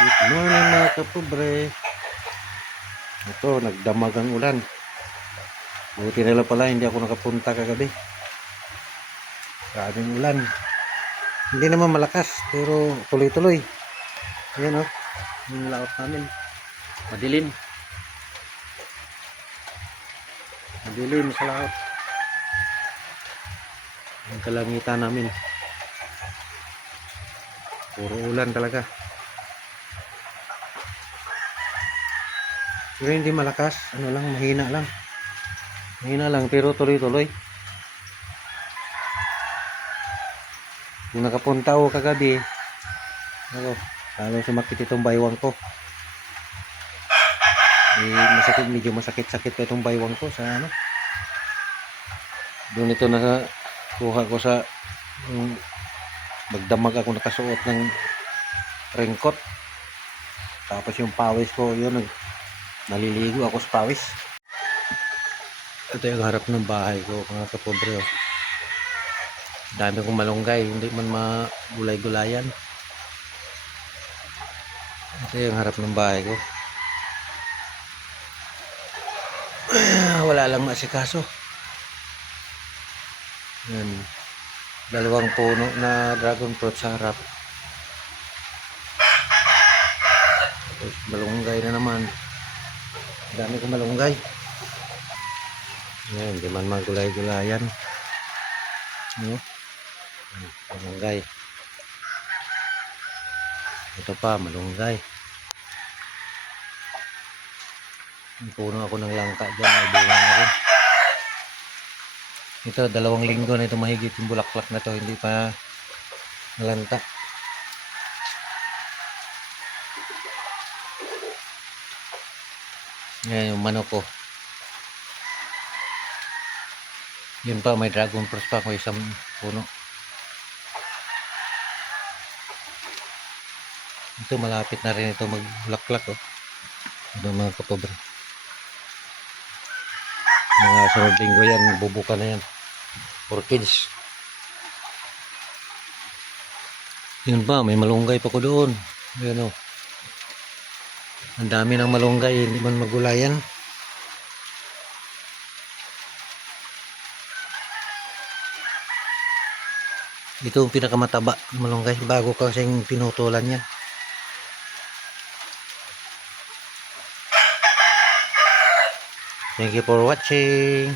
Good morning mga kapobre. Ito, nagdamag ang ulan. Buti na lang pala hindi ako nakapunta kagabi. Grabing ulan. Hindi naman malakas pero tuloy-tuloy. Ayan o, yung laot namin. Madilim. Madilim sa laot. Ang kalangitan namin. Puro ulan talaga. Pero hindi malakas, ano lang, mahina lang. Mahina lang pero tuloy-tuloy. Kung nakapunta ako kagabi, ako, lalo sumakit itong baywang ko. Masakit, medyo masakit-sakit pa itong baywang ko sa ano. Doon ito kuha ko sa magdamag ako nakasuot ng raincoat. Tapos yung pawis ko, yun, naliligo ako sa pawis. Ito yung harap ng bahay ko mga kapobre. Dami kong malunggay, hindi man magulay-gulayan. Ito yung harap ng bahay ko. Wala lang maasikaso. Yan. Dalawang puno na dragon fruit sa harap. Tapos malunggay na naman. Dami kong malunggay. Yan, hindi man magulay-gulayan. Ano? Malunggay. Ito pa, malunggay. Puno ako ng langka dyan. May bunga na rin. Ito, 2 linggo na ito mahigit yung bulaklak na to. Hindi pa nalanta. Yan yung manok ko. Yun pa, may dragon fruit pa ako isang puno. Ito, malapit na rin ito magbulaklak. Ito mga kapobre. Mga sunod linggo yan, bubuka na yan. Orchids. Yun pa, may malunggay pa ko doon. Ayan o. Ang dami ng malunggay, hindi man magulayan. Ito yung pinakamataba malunggay. Bago kasing pinutulan yan. Thank you for watching.